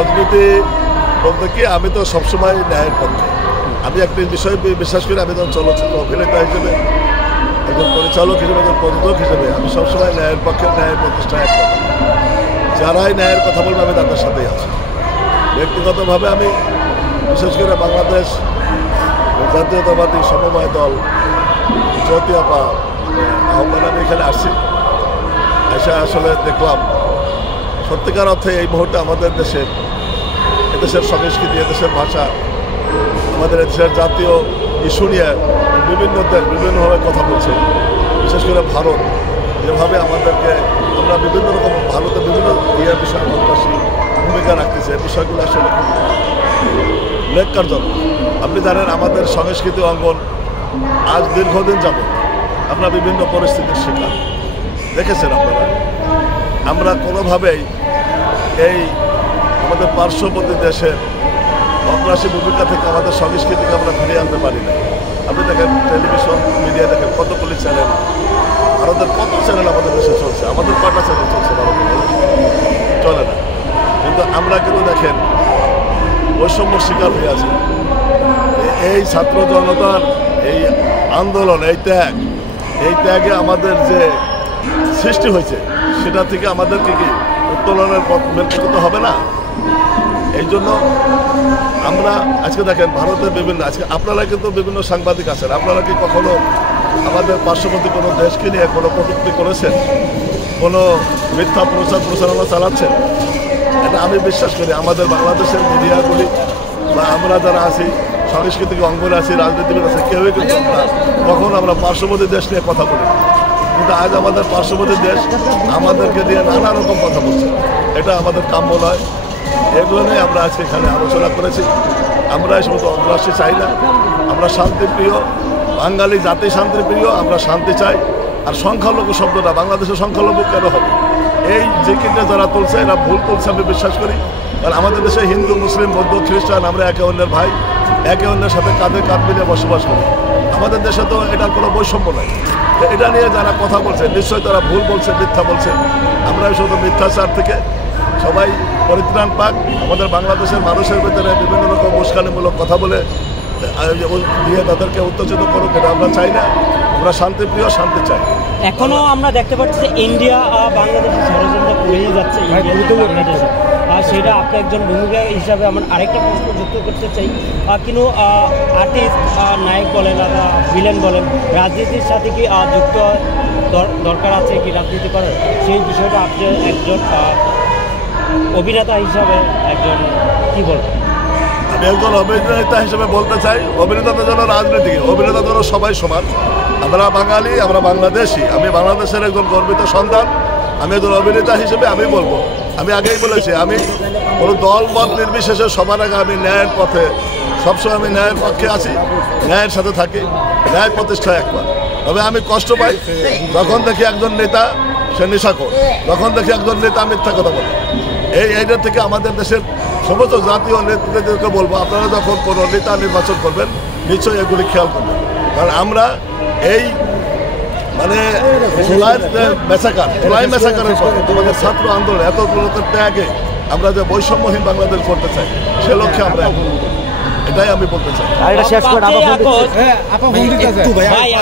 রাজনীতি বলতে কি, আমি তো সবসময় ন্যায়ের পক্ষে। আমি একটি বিষয় বিশ্বাস করি, আমি যখন চলচ্চিত্র অভিনেতা হিসেবে, একজন পরিচালক হিসেবে, একজন প্রযোজক হিসেবে আমি সবসময় ন্যায়ের পক্ষে, ন্যায়ের প্রতিষ্ঠায় এক কথা। যারাই ন্যায়ের কথা বলবে আমি তাদের সাথেই আছি। ব্যক্তিগতভাবে আমি বিশেষ করে বাংলাদেশ জাতীয়তাবাদী সমবায় দল জ্যোতি আপা আহ্বানে আমি এখানে আসছি। এসে আসলে দেখলাম সত্যিকার অর্থে এই মুহূর্তে আমাদের এদেশের সংস্কৃতি, এদেশের ভাষা, আমাদের এদেশের জাতীয় ইস্যু নিয়ে বিভিন্ন দেশ বিভিন্নভাবে কথা বলছে। বিশেষ করে ভারত যেভাবে আমাদেরকে, আমরা বিভিন্ন রকম ভারতে বিভিন্ন বিষয়ে সন্ত্রাসী ভূমিকা রাখতেছে, বিষয়গুলো আসলে খুব ন্যাক্কারজনক। আপনি জানেন আমাদের সংস্কৃতি অঙ্গন আজ দীর্ঘদিন যাবত আমরা বিভিন্ন পরিস্থিতির শিকার দেখেছেন আপনারা। আমরা কোনোভাবেই এই আমাদের পার্শ্ববর্তী দেশের সন্ত্রাসী ভূমিকা থেকে আমাদের সংস্কৃতিকে আমরা ফিরিয়ে আনতে পারি না। আপনি দেখেন টেলিভিশন মিডিয়া দেখেন কতগুলি চ্যানেল, ভারতের কত চ্যানেল আমাদের দেশে চলছে, আমাদের কটা চ্যানেল চলছে ভারতের চলে না। কিন্তু আমরা কিন্তু দেখেন বৈষম্যর শিকার হয়ে আছি। এই ছাত্র জনতার এই আন্দোলন, এই ত্যাগে আমাদের যে সৃষ্টি হয়েছে সেটা থেকে আমাদেরকে কি উত্তোলনের পথ বের করতে হবে না? এই জন্য আমরা আজকে দেখেন ভারতের বিভিন্ন, আজকে আপনারা কিন্তু বিভিন্ন সাংবাদিক আছেন, আপনারা কি কখনো আমাদের পার্শ্ববর্তী কোনো দেশকে নিয়ে কোনো কটূক্তি করেছেন, কোনো মিথ্যা প্রচারণা চালাচ্ছেন? এটা আমি বিশ্বাস করি আমাদের বাংলাদেশের মিডিয়াগুলি বা আমরা যারা আছি, সাংস্কৃতিক অঙ্গনে আছি, রাজনীতিবিদ আছে, কেউই কিন্তু কখনো আমরা পার্শ্ববর্তী দেশ নিয়ে কথা বলি। কিন্তু আজ আমাদের পার্শ্ববর্তী দেশ আমাদেরকে দিয়ে নানা রকম কথা বলছে, এটা আমাদের কাম্য নয়। এগুলো নিয়ে আমরা আজকে এখানে আলোচনা করেছি। আমরা এই সমস্ত অগ্রাসী চাই না, আমরা শান্তিপ্রিয় বাঙালি জাতি, শান্তিপ্রিয়, আমরা শান্তি চাই। আর সংখ্যালঘু শব্দটা বাংলাদেশের সংখ্যালঘু কেন হবে? এই যে কিনে যারা তুলছে এরা ভুল তুলছে আমি বিশ্বাস করি। কারণ আমাদের দেশে হিন্দু, মুসলিম, বৌদ্ধ, খ্রিস্টান আমরা একে অন্যের ভাই, একে অন্যের সাথে কাঁধে কাঁধ মিলিয়ে বসবাস করি। আমাদের দেশে তো এটার কোনো বৈষম্য নয়। এটা নিয়ে যারা কথা বলছে নিশ্চয়ই তারা ভুল বলছে, মিথ্যা বলছে। আমরা শুধু মিথ্যাচার থেকে সবাই পরিত্রাণ পাক। আমাদের বাংলাদেশের মানুষের ভিতরে বিভিন্ন রকম উস্কানিমূলক কথা বলে দিয়ে তাদেরকে উত্তেজিত করুক, এটা আমরা চাই না। আমরা শান্তিপ্রিয়, শান্তি চাই। এখনো আমরা দেখতে পাচ্ছি যে ইন্ডিয়া বাংলাদেশের ষড়যন্ত্র করেই যাচ্ছে বাংলাদেশে। আর সেটা আপনি একজন ভূমিকা হিসাবে আমার আরেকটা প্রশ্ন যুক্ত করতে চাই। কিন্তু আর্টিস্ট, নায়ক বলেন বা ভিলেন বলেন, রাজনীতির সাথে কি যুক্ত দরকার আছে কি রাজনীতি করার? সেই বিষয়টা আপনি একজন অভিনেতা হিসাবে একজন কি বলবেন? আমি একজন অভিনেতা হিসেবে বলতে চাই, অভিনেতাদের জন্য রাজনীতি, অভিনেতাদের জন্য সবাই সমান। আমরা বাঙালি, আমরা বাংলাদেশি, আমি বাংলাদেশের একজন গর্বিত সন্তান। আমি একজন অভিনেতা হিসেবে আমি বলবো, আমি আগেই বলেছি, আমি কোনো দল মত নির্বিশেষে সবার আগে আমি ন্যায়ের পথে, সবসময় আমি ন্যায়ের পক্ষে আছি, ন্যায়ের সাথে থাকি, ন্যায় প্রতিষ্ঠা একবার। তবে আমি কষ্ট পাই যখন দেখি একজন নেতা সে নেশাখোর, যখন দেখি একজন নেতা মিথ্যা কথা বলে। এইটা থেকে আমাদের দেশের সমস্ত জাতীয় নেতৃত্বদেরকে বলবো, আপনারা যখন কোনো নেতা নির্বাচন করবেন নিশ্চয়ই এগুলি খেয়াল করবেন। কারণ আমরা এই মানে জুলাই মেসাকারের পরে তোমাদের ছাত্র আন্দোলন এত ত্যাগে আমরা যে বৈষম্যহীন বাংলাদেশ করতে চাই, সে লক্ষ্যে আমরা এটাই আমি বলতে চাই।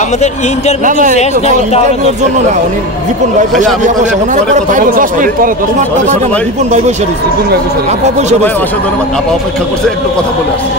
আমাদের ইন্টারভিউ শেষ না করতে হবে জন্য না, উনি রিপন ভাই আপা অপেক্ষা করছে, একটু কথা বলে আসছে।